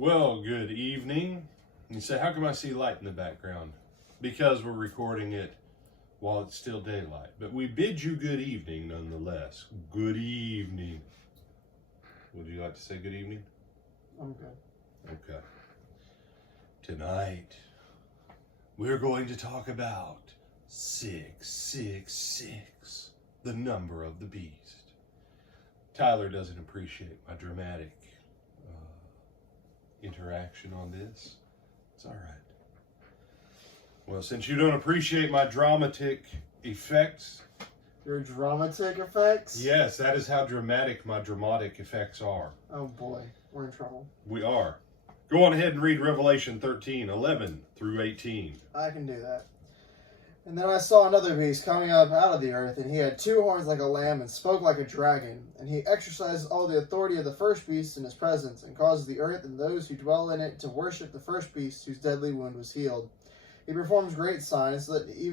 Well, good evening. You say, how come I see light in the background? Because we're recording it while it's still daylight. But we bid you good evening nonetheless. Good evening. Would you like to say good evening? I'm good. Okay. Tonight, we're going to talk about 666, the number of the beast. Tyler doesn't appreciate my dramatic interaction on this. It's all right. Well, since you don't appreciate my dramatic effects. Your dramatic effects? Yes, that is how dramatic my dramatic effects are. Oh boy, we're in trouble. We are. Go on ahead and read Revelation 13, 11 through 18. I can do that. And then I saw another beast coming up out of the earth, and he had two horns like a lamb and spoke like a dragon. And he exercises all the authority of the first beast in his presence, and causes the earth and those who dwell in it to worship the first beast whose deadly wound was healed. He performs great signs, so that he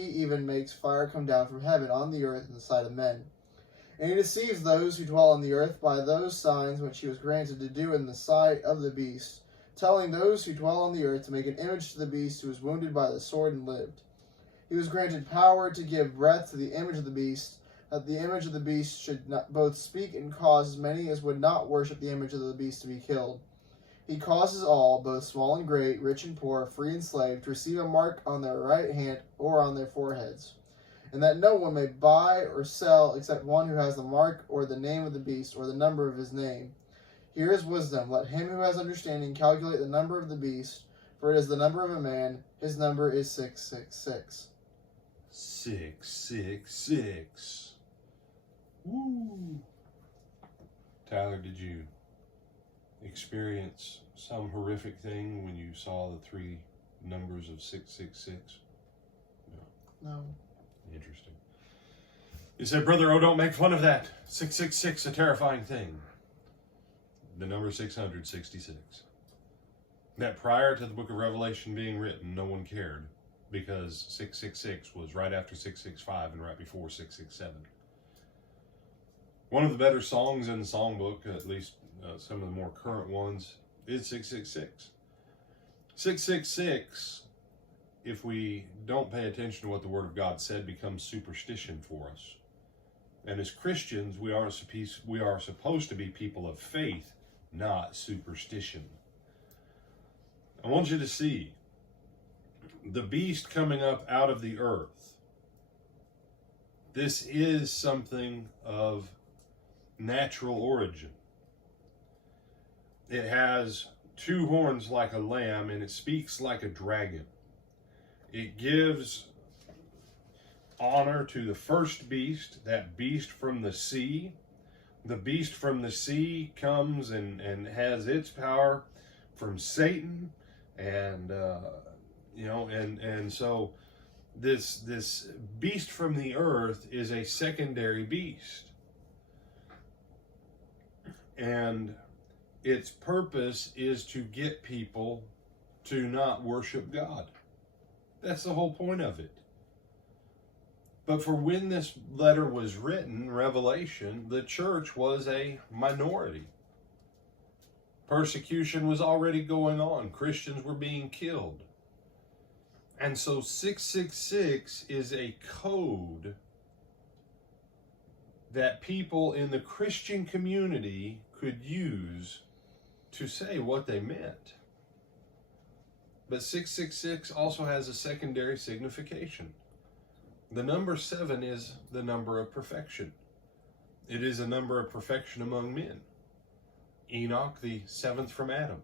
even makes fire come down from heaven on the earth in the sight of men. And he deceives those who dwell on the earth by those signs which he was granted to do in the sight of the beast, telling those who dwell on the earth to make an image to the beast who was wounded by the sword and lived. He was granted power to give breath to the image of the beast, that the image of the beast should not both speak and cause as many as would not worship the image of the beast to be killed. He causes all, both small and great, rich and poor, free and slave, to receive a mark on their right hand or on their foreheads, and that no one may buy or sell except one who has the mark or the name of the beast or the number of his name. Here is wisdom. Let him who has understanding calculate the number of the beast, for it is the number of a man. His number is 666. 666. Woo. Tyler, did you experience some horrific thing when you saw the three numbers of 666? No. Interesting. You said, Brother O, don't make fun of that. 666, a terrifying thing. The number 666. That prior to the book of Revelation being written, no one cared, because 666 was right after 665 and right before 667. One of the better songs in the songbook, at least some of the more current ones, is 666. 666, if we don't pay attention to what the Word of God said, becomes superstition for us. And as Christians, we are supposed to be people of faith, not superstition. I want you to see the beast coming up out of the earth. This is something of natural origin. It has two horns like a lamb, and it speaks like a dragon. It gives honor to the first beast, that beast from the sea. The beast from the sea comes and has its power from Satan, and so this beast from the earth is a secondary beast, and its purpose is to get people to not worship God. That's the whole point of it. But for when this letter was written, Revelation, the church was a minority. Persecution was already going on. Christians were being killed. And so 666 is a code that people in the Christian community could use to say what they meant. But 666 also has a secondary signification. The number 7 is the number of perfection. It is a number of perfection among men. Enoch, the seventh from Adam.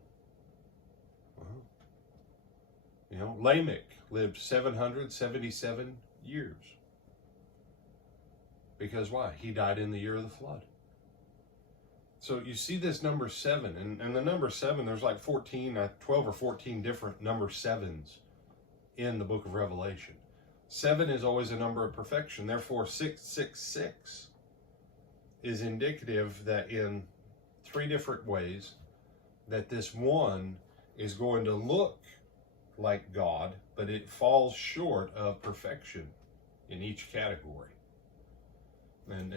Lamech lived 777 years. Because why? He died in the year of the flood. So you see this number 7, and the number 7, there's like 12 or 14 different number 7s in the book of Revelation. 7 is always a number of perfection. Therefore, 666 is indicative that in 3 different ways, that this one is going to look like God, but it falls short of perfection in each category. And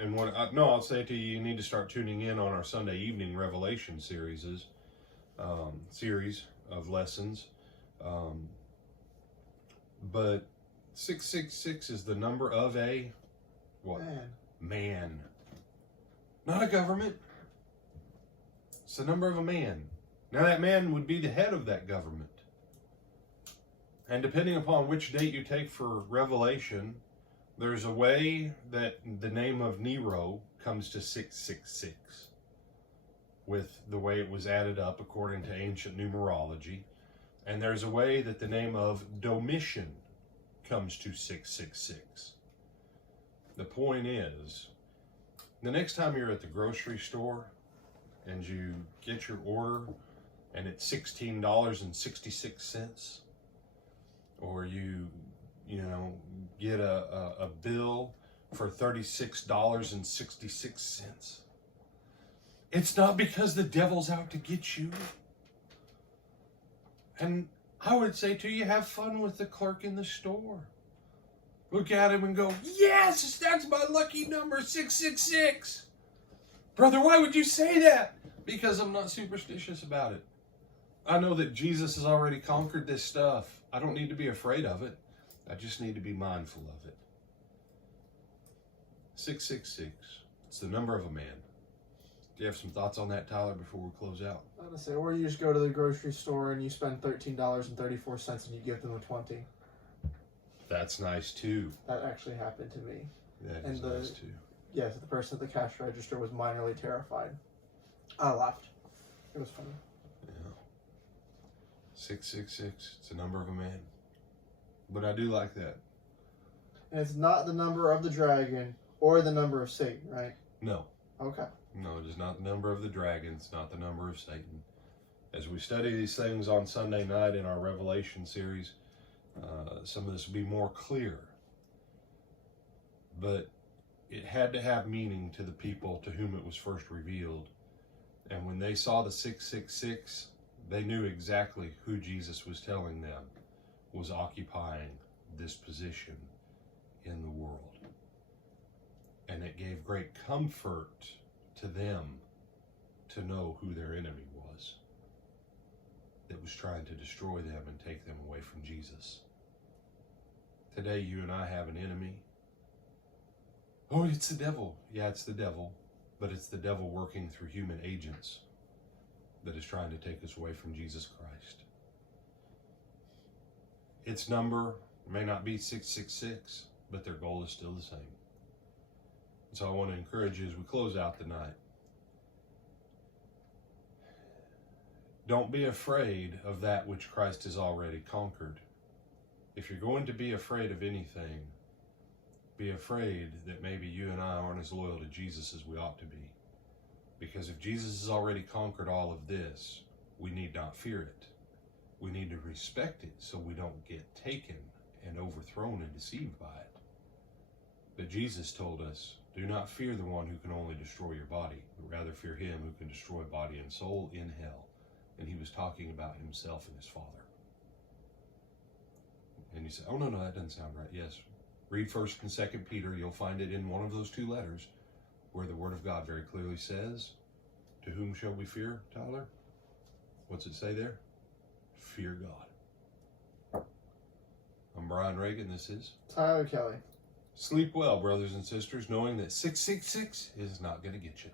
And I'll say to you, you need to start tuning in on our Sunday evening Revelation series of lessons. But 666 is the number of a what? Man. Not a government. It's the number of a man. Now that man would be the head of that government. And depending upon which date you take for Revelation, there's a way that the name of Nero comes to 666 with the way it was added up according to ancient numerology. And there's a way that the name of Domitian comes to 666. The point is, the next time you're at the grocery store and you get your order and it's $16.66, or you get a bill for $36.66, it's not because the devil's out to get you. And I would say to you, have fun with the clerk in the store. Look at him and go, yes, that's my lucky number, 666. Brother, why would you say that? Because I'm not superstitious about it. I know that Jesus has already conquered this stuff. I don't need to be afraid of it. I just need to be mindful of it. 666. It's the number of a man. Do you have some thoughts on that, Tyler, before we close out? I was going to say, or you just go to the grocery store and you spend $13.34 and you give them a 20. That's nice, too. That actually happened to me. That is nice, too. Yes, the person at the cash register was minorly terrified. I laughed. It was funny. Yeah. 666. It's the number of a man. But I do like that. And it's not the number of the dragon or the number of Satan, right? No. Okay. No, it is not the number of the dragon. It's not the number of Satan. As we study these things on Sunday night in our Revelation series, some of this will be more clear. But it had to have meaning to the people to whom it was first revealed. And when they saw the 666, they knew exactly who Jesus was telling them was occupying this position in the world. And it gave great comfort to them to know who their enemy was that was trying to destroy them and take them away from Jesus. Today, you and I have an enemy. Oh, it's the devil. Yeah, it's the devil. But it's the devil working through human agents that is trying to take us away from Jesus Christ. Its number may not be 666, but their goal is still the same. So I want to encourage you as we close out the night. Don't be afraid of that which Christ has already conquered. If you're going to be afraid of anything, be afraid that maybe you and I aren't as loyal to Jesus as we ought to be. Because if Jesus has already conquered all of this, we need not fear it. We need to respect it so we don't get taken and overthrown and deceived by it. But Jesus told us, do not fear the one who can only destroy your body, but rather fear him who can destroy body and soul in hell. And he was talking about himself and his Father. And you say, oh, no, that doesn't sound right. Yes, read 1st and 2nd Peter. You'll find it in one of those two letters where the Word of God very clearly says, to whom shall we fear, Tyler? What's it say there? Fear God. I'm Brian Reagan. This is Tyler Kelly. Sleep well, brothers and sisters, knowing that 666 is not going to get you.